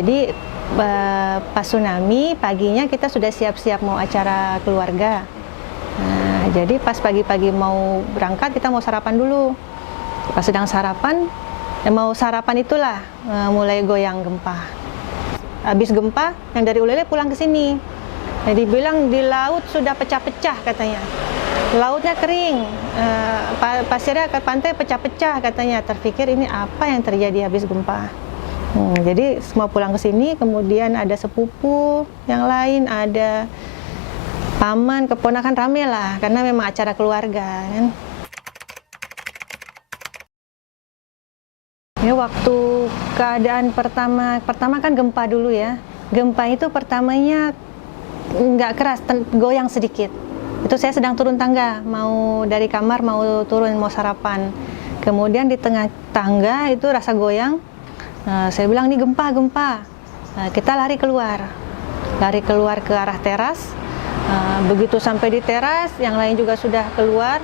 Jadi pas tsunami paginya kita sudah siap-siap mau acara keluarga. Nah, jadi pas pagi-pagi mau berangkat kita mau sarapan dulu. Pas sedang sarapan, mau sarapan itulah mulai goyang gempa. Habis gempa yang dari Ulele pulang ke sini. Jadi bilang di laut sudah pecah-pecah katanya. Lautnya kering, pasirnya ke pantai pecah-pecah katanya. Terpikir ini apa yang terjadi habis gempa. Jadi semua pulang ke sini, kemudian ada sepupu yang lain, ada paman, keponakan, rame lah, karena memang acara keluarga kan. Ya, waktu keadaan pertama kan gempa dulu ya. Gempa itu pertamanya nggak keras, goyang sedikit. Itu saya sedang turun tangga, mau dari kamar mau turun mau sarapan. Kemudian di tengah tangga itu rasa goyang. Saya bilang ini gempa. Kita lari keluar ke arah teras. Begitu sampai di teras, yang lain juga sudah keluar.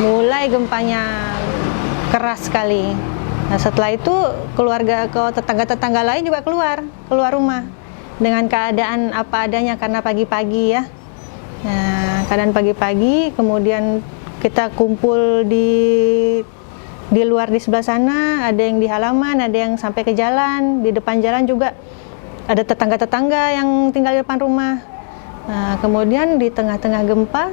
Mulai gempanya keras sekali. Nah, setelah itu keluarga tetangga-tetangga lain juga keluar rumah dengan keadaan apa adanya karena pagi-pagi ya. Nah, keadaan pagi-pagi, kemudian kita kumpul di luar di sebelah sana, ada yang di halaman, ada yang sampai ke jalan, di depan jalan juga ada tetangga-tetangga yang tinggal di depan rumah. Nah, kemudian di tengah-tengah gempa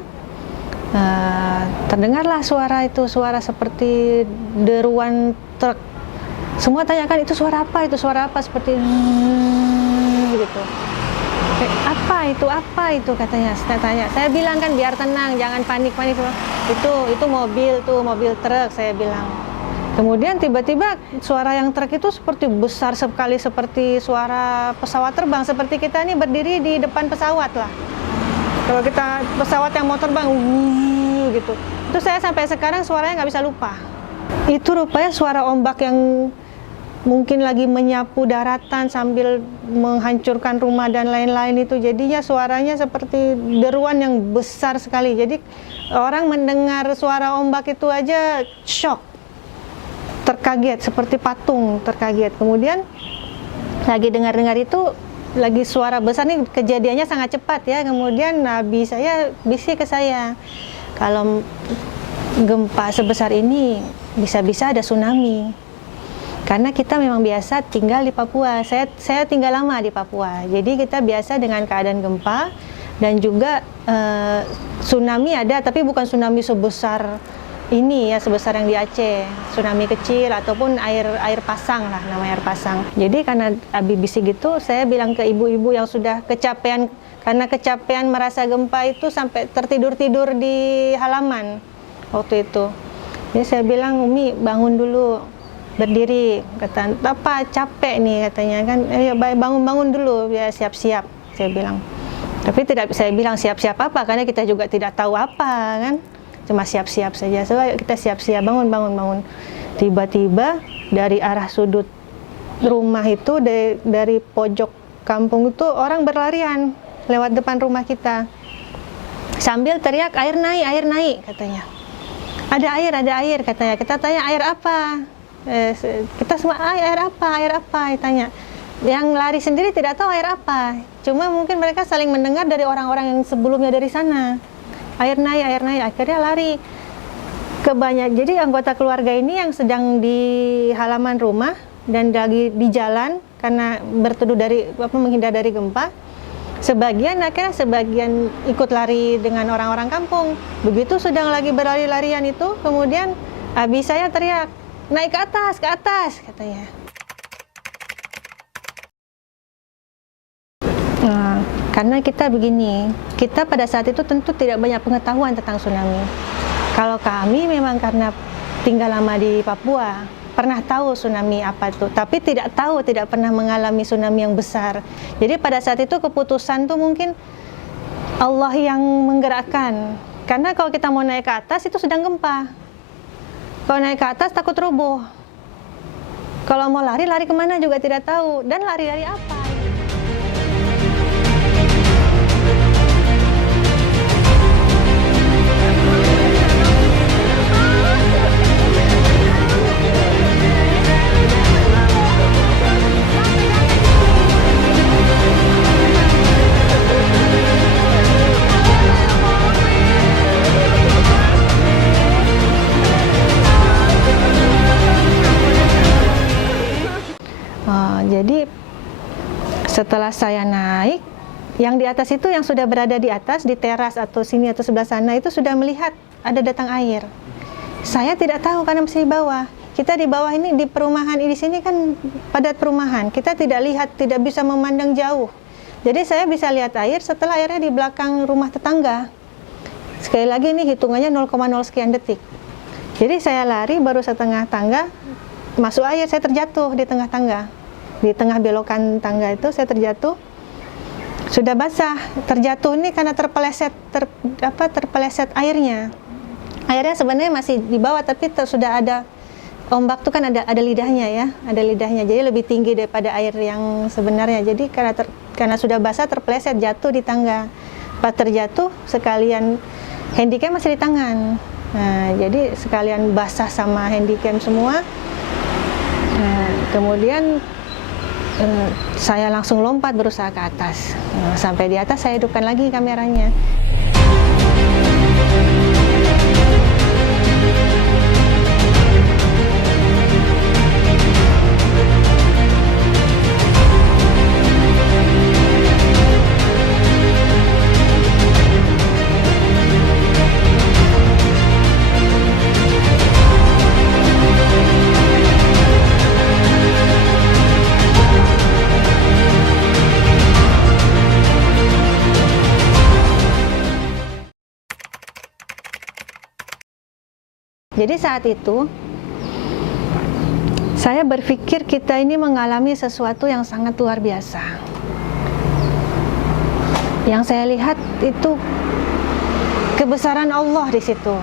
terdengarlah suara seperti deruan truk. Semua tanyakan itu suara apa seperti gitu. Apa itu katanya. Saya bilang kan biar tenang, jangan panik. Itu mobil truk, saya bilang. Kemudian tiba-tiba suara yang truk itu seperti besar sekali, seperti suara pesawat terbang, seperti kita ini berdiri di depan pesawat lah. Kalau kita pesawat yang mau terbang, gitu. Itu saya sampai sekarang suaranya nggak bisa lupa. Itu rupanya suara ombak yang mungkin lagi menyapu daratan sambil menghancurkan rumah dan lain-lain itu. Jadinya suaranya seperti deruan yang besar sekali. Jadi orang mendengar suara ombak itu aja shock, terkaget, seperti patung terkaget. Kemudian lagi dengar-dengar itu, lagi suara besar nih, kejadiannya sangat cepat ya. Kemudian nabi saya bisik ke saya, kalau gempa sebesar ini bisa-bisa ada tsunami. Karena kita memang biasa tinggal di Papua. Saya tinggal lama di Papua. Jadi kita biasa dengan keadaan gempa dan juga tsunami ada, tapi bukan tsunami sebesar ini ya, sebesar yang di Aceh. Tsunami kecil ataupun air pasang lah, namanya air pasang. Jadi karena Abi bisik gitu, saya bilang ke ibu-ibu yang sudah kecapean, karena kecapean merasa gempa itu sampai tertidur-tidur di halaman waktu itu. Jadi saya bilang, Umi bangun dulu, berdiri. Kata, apa capek nih katanya kan, bangun dulu ya, siap-siap, saya bilang. Tapi tidak saya bilang siap-siap apa, karena kita juga tidak tahu apa kan, cuma siap-siap saja. So kita siap-siap, bangun. Tiba-tiba dari arah sudut rumah itu, dari pojok kampung itu orang berlarian lewat depan rumah kita sambil teriak, air naik katanya. Ada air katanya. Kita tanya air apa? Kita semua air apa? Tanya. Yang lari sendiri tidak tahu air apa. Cuma mungkin mereka saling mendengar dari orang-orang yang sebelumnya dari sana. Air naik. Akhirnya lari ke banyak. Jadi anggota keluarga ini yang sedang di halaman rumah dan lagi di jalan karena berteduh menghindar dari gempa. Sebagian ikut lari dengan orang-orang kampung. Begitu sedang lagi berlari-larian itu, kemudian abi saya teriak, naik ke atas katanya. Nah, karena kita begini, kita pada saat itu tentu tidak banyak pengetahuan tentang tsunami. Kalau kami memang karena tinggal lama di Papua, pernah tahu tsunami apa itu, tapi tidak pernah mengalami tsunami yang besar. Jadi pada saat itu keputusan tuh mungkin Allah yang menggerakkan. Karena kalau kita mau naik ke atas itu sedang gempa. Kalau naik ke atas takut roboh. Kalau mau lari kemana juga tidak tahu. Dan lari apa? Setelah saya naik, yang di atas itu, yang sudah berada di atas, di teras atau sini atau sebelah sana itu sudah melihat ada datang air. Saya tidak tahu karena masih di bawah. Kita di bawah ini di perumahan, di sini kan padat perumahan. Kita tidak lihat, tidak bisa memandang jauh. Jadi saya bisa lihat air setelah airnya di belakang rumah tetangga. Sekali lagi ini hitungannya 0,0 sekian detik. Jadi saya lari baru setengah tangga, masuk air, saya terjatuh di tengah tangga. Di tengah belokan tangga itu saya terjatuh. Sudah basah, terjatuh ini karena terpeleset airnya. Airnya sebenarnya masih di bawah, tapi sudah ada ombak tuh kan ada lidahnya ya, ada lidahnya. Jadi lebih tinggi daripada air yang sebenarnya. Jadi karena sudah basah terpeleset jatuh di tangga. Pas terjatuh sekalian handycam masih di tangan. Nah, jadi sekalian basah sama handycam semua. Nah, kemudian saya langsung lompat berusaha ke atas. Nah, sampai di atas saya hidupkan lagi kameranya. Jadi saat itu, saya berpikir kita ini mengalami sesuatu yang sangat luar biasa. Yang saya lihat itu kebesaran Allah di situ.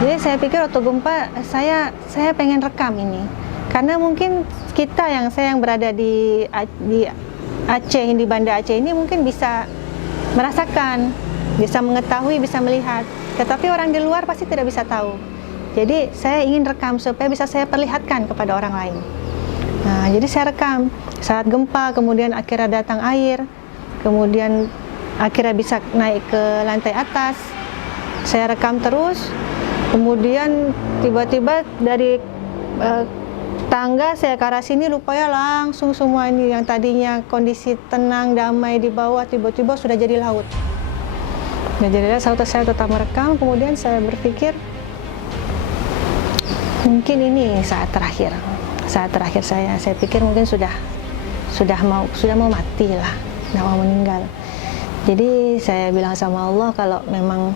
Jadi saya pikir waktu gempa, saya pengen rekam ini. Karena mungkin saya yang berada di Aceh, di Banda Aceh ini mungkin bisa merasakan, bisa mengetahui, bisa melihat. Tetapi orang di luar pasti tidak bisa tahu. Jadi saya ingin rekam supaya bisa saya perlihatkan kepada orang lain. Nah, jadi saya rekam saat gempa, kemudian akhirnya datang air, kemudian akhirnya bisa naik ke lantai atas. Saya rekam terus, kemudian tiba-tiba dari tangga saya ke arah sini, rupanya langsung semua ini yang tadinya kondisi tenang, damai di bawah, tiba-tiba sudah jadi laut. Nah, jadi saya tetap merekam, kemudian saya berpikir, mungkin ini saat terakhir saya pikir mungkin sudah mau mati lah, sudah mau meninggal. Jadi saya bilang sama Allah, kalau memang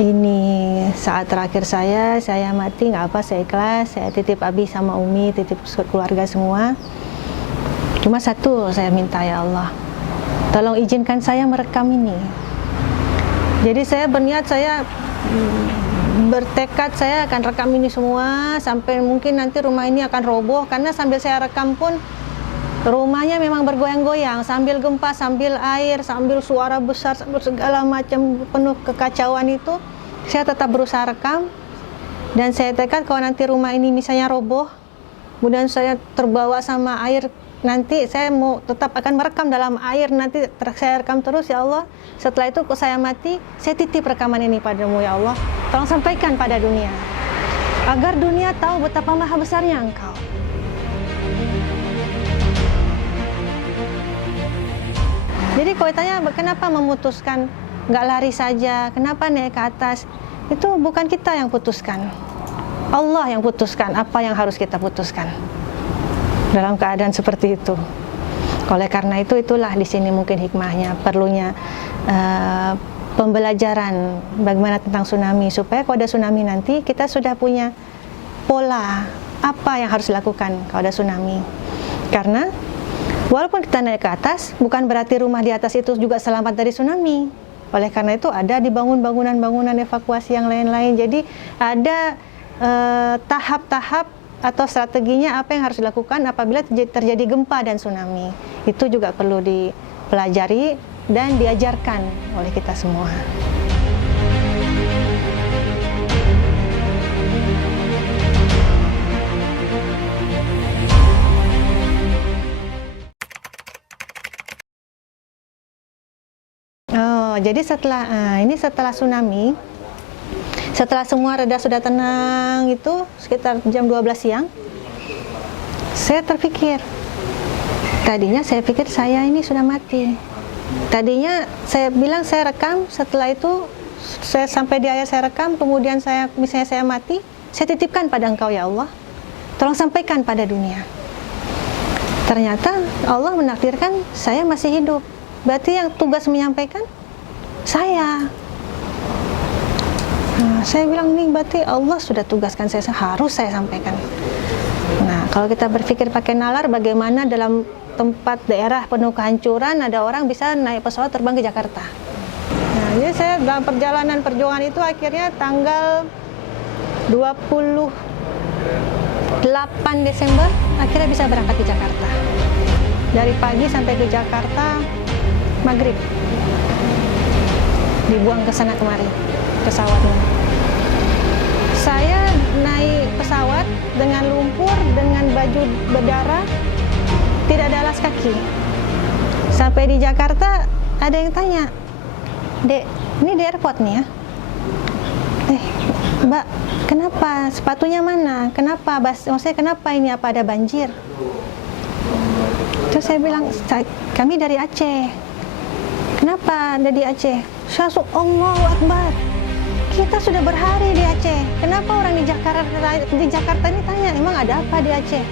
ini saat terakhir saya mati nggak apa, saya ikhlas, saya titip Abi sama Umi, titip keluarga semua. Cuma satu saya minta, ya Allah, tolong izinkan saya merekam ini. Jadi saya berniat, saya bertekad saya akan rekam ini semua sampai mungkin nanti rumah ini akan roboh, karena sambil saya rekam pun rumahnya memang bergoyang-goyang sambil gempa, sambil air, sambil suara besar, sambil segala macam penuh kekacauan itu. Saya tetap berusaha rekam dan saya tekad kalau nanti rumah ini misalnya roboh, kemudian saya terbawa sama air, nanti saya mau tetap akan merekam dalam air, nanti saya rekam terus, ya Allah. Setelah itu kalau saya mati, saya titip rekaman ini padamu, ya Allah. Tolong sampaikan pada dunia, agar dunia tahu betapa maha besarnya Engkau. Jadi kalau ditanya kenapa memutuskan nggak lari saja, kenapa naik ke atas, itu bukan kita yang putuskan, Allah yang putuskan apa yang harus kita putuskan dalam keadaan seperti itu. Oleh karena itulah di sini mungkin hikmahnya, perlunya pembelajaran bagaimana tentang tsunami, supaya kalau ada tsunami nanti kita sudah punya pola apa yang harus dilakukan kalau ada tsunami. Karena walaupun kita naik ke atas, bukan berarti rumah di atas itu juga selamat dari tsunami. Oleh karena itu ada dibangun bangunan-bangunan evakuasi yang lain-lain. Jadi ada tahap-tahap atau strateginya apa yang harus dilakukan apabila terjadi gempa dan tsunami. Itu juga perlu dipelajari dan diajarkan oleh kita semua. Oh, jadi setelah tsunami, setelah semua reda sudah tenang, itu sekitar jam 12 siang, saya terpikir, Tadinya saya pikir saya ini sudah mati. Tadinya saya bilang saya rekam, setelah itu saya sampai di ayat saya rekam, kemudian misalnya saya mati, saya titipkan pada Engkau ya Allah, tolong sampaikan pada dunia. Ternyata Allah menakdirkan saya masih hidup. Berarti yang tugas menyampaikan saya. Nah, saya bilang nih berarti Allah sudah tugaskan saya, harus saya sampaikan. Nah, kalau kita berpikir pakai nalar, bagaimana dalam tempat daerah penuh kehancuran ada orang bisa naik pesawat terbang ke Jakarta. Nah, jadi saya dalam perjalanan perjuangan itu akhirnya tanggal 28 Desember akhirnya bisa berangkat ke Jakarta. Dari pagi sampai ke Jakarta maghrib, dibuang ke sana kemari pesawatnya. Saya naik pesawat dengan lumpur, dengan baju berdarah, tidak ada alas kaki. Sampai di Jakarta ada yang tanya, "Dek, ini di airport nih ya? Mbak, kenapa? Sepatunya mana? Kenapa? Maksudnya kenapa ini? Apa ada banjir?" Terus saya bilang, "Kami dari Aceh." "Kenapa ada di Aceh?" "Saya Allahu Akbar. Kita sudah berhari di Aceh. Kenapa orang di Jakarta ini tanya, emang ada apa di Aceh?"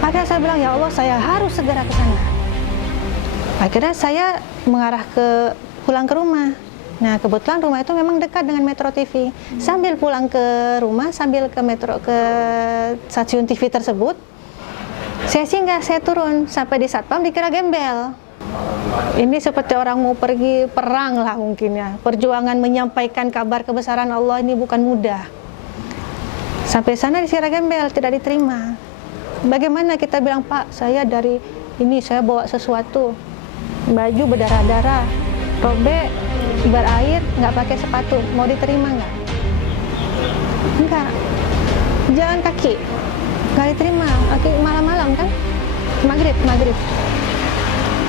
Akhirnya saya bilang, ya Allah, saya harus segera ke sana. Akhirnya saya mengarah pulang ke rumah. Nah, kebetulan rumah itu memang dekat dengan Metro TV. Sambil pulang ke rumah, sambil ke stasiun TV tersebut, saya singgah, saya turun. Sampai di Satpam dikira gembel. Ini seperti orang mau pergi perang lah mungkin ya. Perjuangan menyampaikan kabar kebesaran Allah ini bukan mudah. Sampai sana dikira gembel, tidak diterima. Bagaimana kita bilang, "Pak, saya dari ini, saya bawa sesuatu. Baju berdarah-darah, robek, berair, nggak pakai sepatu, mau diterima nggak?" "Enggak." "Jalan kaki?" "Nggak diterima." Malam-malam kan, maghrib.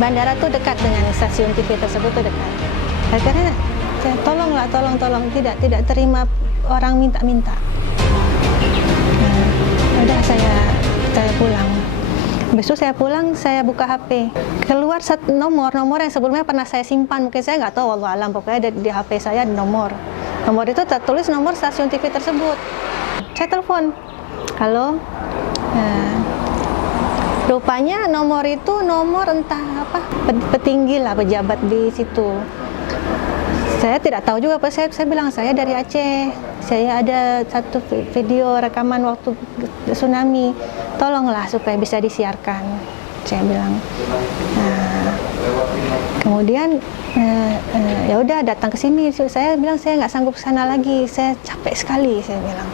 Bandara tuh dekat dengan stasiun TV tersebut tuh dekat. Akhirnya saya tolong, tidak terima orang minta-minta. Nah, udah saya pulang. Besok saya pulang, saya buka HP, keluar nomor yang sebelumnya pernah saya simpan, mungkin saya nggak tahu, wallahu alam, pokoknya di HP saya ada nomor itu tertulis nomor stasiun TV tersebut. Saya telepon, "Halo." Nah, rupanya nomor itu nomor entah apa, petinggi lah, pejabat di situ. Saya tidak tahu juga, saya bilang saya dari Aceh, saya ada satu video rekaman waktu tsunami, tolonglah supaya bisa disiarkan, saya bilang. Nah, kemudian ya udah datang ke sini. Saya bilang saya nggak sanggup sana lagi, saya capek sekali, saya bilang.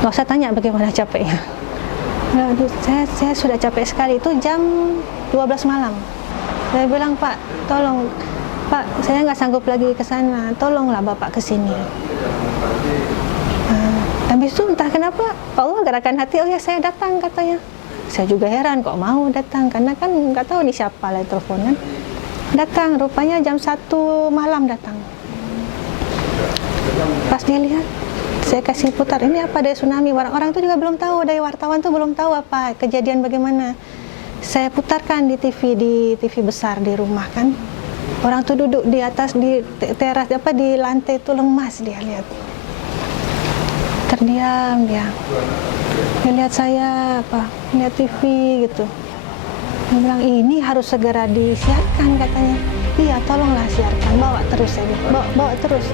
Nggak usah tanya bagaimana capeknya. Saya sudah capek sekali. Itu jam 12 malam. Saya bilang, "Pak, tolong Pak, saya nggak sanggup lagi ke sana, tolonglah Bapak ke sini." Habis itu entah kenapa Allah gerakan hati, "Oh ya, saya datang," katanya. Saya juga heran kok mau datang, karena kan nggak tahu nih siapa lah teleponan. Datang, rupanya jam 1 malam datang. Pas dia lihat, saya kasih putar, "Ini apa, dari tsunami?" Orang-orang itu juga belum tahu, dari wartawan tuh belum tahu apa kejadian bagaimana. Saya putarkan di TV besar di rumah kan. Orang tuh duduk di atas di teras di lantai itu lemas, dia lihat. Terdiam dia. Dia lihat saya lihat TV gitu. Dia bilang, "Ini harus segera disiarkan," katanya. "Iya, tolonglah siarkan, bawa terus," saya bilang. Bawa terus.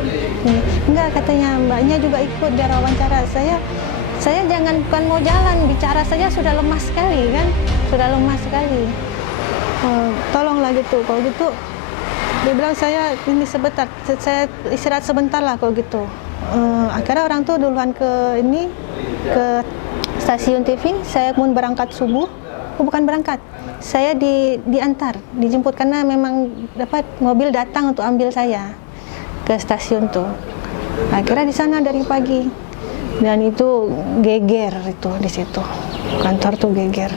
"Enggak," katanya, "mbaknya juga ikut dia wawancara." Saya bukan mau jalan, bicara saja sudah lemas sekali kan, sudah lemas sekali. Tolonglah gitu, kalau gitu. Dia bilang, "Saya ini sebentar, saya istirahat sebentar lah kalau gitu." Akhirnya orang tuh duluan ke stasiun TV. Saya pun berangkat subuh. Bukan berangkat, saya diantar, dijemput karena memang dapat mobil datang untuk ambil saya ke stasiun tuh. Akhirnya di sana dari pagi, dan itu geger itu di situ, kantor tuh geger.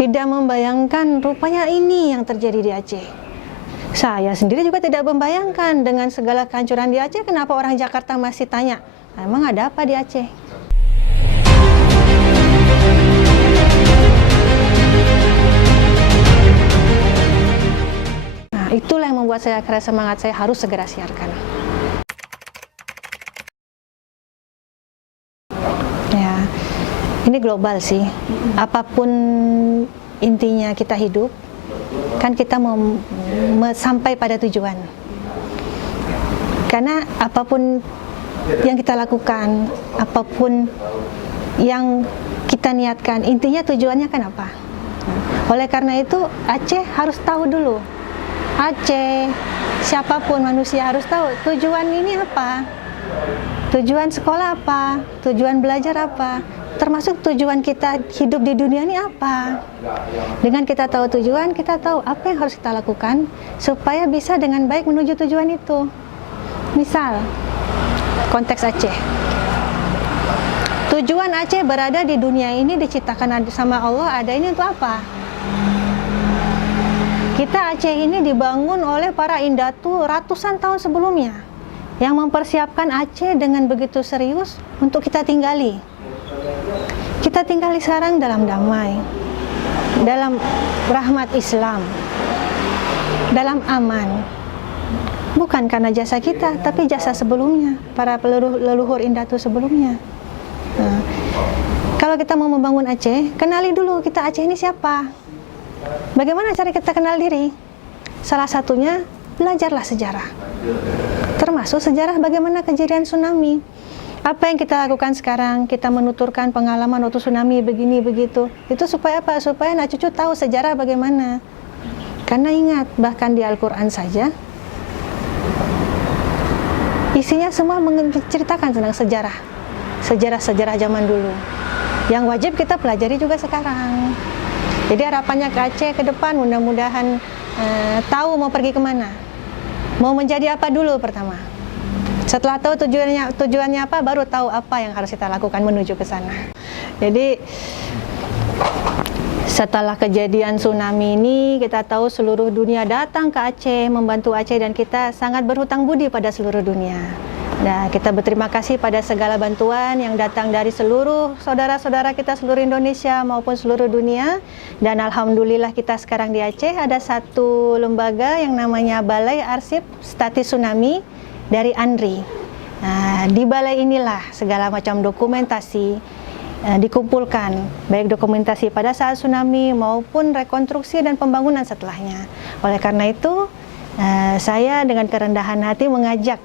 Tidak membayangkan rupanya ini yang terjadi di Aceh. Saya sendiri juga tidak membayangkan dengan segala kehancuran di Aceh, kenapa orang Jakarta masih tanya, "Emang ada apa di Aceh?" Nah, itulah yang membuat saya keras semangat, saya harus segera siarkan. Ya, ini global sih. Apapun intinya kita hidup, kan kita mau sampai pada tujuan. Karena apapun yang kita lakukan, apapun yang kita niatkan, intinya tujuannya kan apa? Oleh karena itu, Aceh harus tahu dulu. Aceh, siapapun manusia harus tahu tujuan ini apa? Tujuan sekolah apa? Tujuan belajar apa? Termasuk tujuan kita hidup di dunia ini apa? Dengan kita tahu tujuan, kita tahu apa yang harus kita lakukan supaya bisa dengan baik menuju tujuan itu. Misal, konteks Aceh. Tujuan Aceh berada di dunia ini diciptakan sama Allah, ada ini untuk apa? Kita Aceh ini dibangun oleh para indatu ratusan tahun sebelumnya yang mempersiapkan Aceh dengan begitu serius untuk kita tinggali. Kita tinggali sekarang dalam damai, dalam rahmat Islam, dalam aman. Bukan karena jasa kita, tapi jasa sebelumnya, para leluhur indatu sebelumnya. Nah, kalau kita mau membangun Aceh, kenali dulu kita Aceh ini siapa. Bagaimana cara kita kenal diri? Salah satunya, belajarlah sejarah. Termasuk sejarah bagaimana kejadian tsunami. Apa yang kita lakukan sekarang, kita menuturkan pengalaman waktu tsunami begini begitu. Itu supaya apa? Supaya anak cucu tahu sejarah bagaimana. Karena ingat, bahkan di Al-Quran saja, isinya semua menceritakan tentang sejarah. Sejarah-sejarah zaman dulu. Yang wajib kita pelajari juga sekarang. Jadi harapannya ke Aceh ke depan mudah-mudahan tahu mau pergi kemana. Mau menjadi apa dulu pertama. Setelah tahu tujuannya apa, baru tahu apa yang harus kita lakukan menuju ke sana. Jadi setelah kejadian tsunami ini, kita tahu seluruh dunia datang ke Aceh, membantu Aceh, dan kita sangat berhutang budi pada seluruh dunia. Nah, kita berterima kasih pada segala bantuan yang datang dari seluruh saudara-saudara kita seluruh Indonesia maupun seluruh dunia. Dan alhamdulillah kita sekarang di Aceh ada satu lembaga yang namanya Balai Arsip Statis Tsunami dari ANRI. Nah, di balai inilah segala macam dokumentasi dikumpulkan, baik dokumentasi pada saat tsunami maupun rekonstruksi dan pembangunan setelahnya. Oleh karena itu, saya dengan kerendahan hati mengajak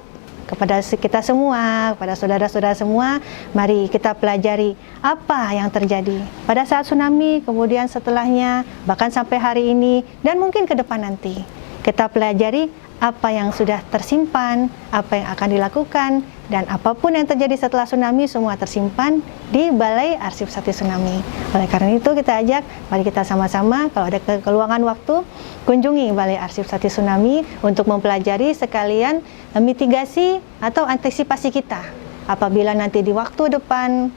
kepada kita semua, kepada saudara-saudara semua, mari kita pelajari apa yang terjadi pada saat tsunami, kemudian setelahnya, bahkan sampai hari ini, dan mungkin ke depan nanti. Kita pelajari apa yang sudah tersimpan, apa yang akan dilakukan, dan apapun yang terjadi setelah tsunami semua tersimpan di Balai Arsip Statis Tsunami. Oleh karena itu kita ajak, mari kita sama-sama kalau ada keluangan waktu, kunjungi Balai Arsip Statis Tsunami untuk mempelajari sekalian mitigasi atau antisipasi kita apabila nanti di waktu depan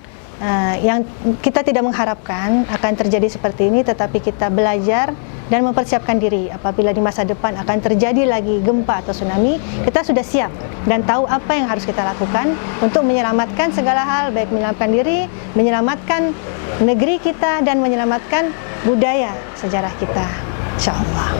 yang kita tidak mengharapkan akan terjadi seperti ini, tetapi kita belajar dan mempersiapkan diri apabila di masa depan akan terjadi lagi gempa atau tsunami, kita sudah siap dan tahu apa yang harus kita lakukan untuk menyelamatkan segala hal, baik menyelamatkan diri, menyelamatkan negeri kita, dan menyelamatkan budaya sejarah kita, insya Allah.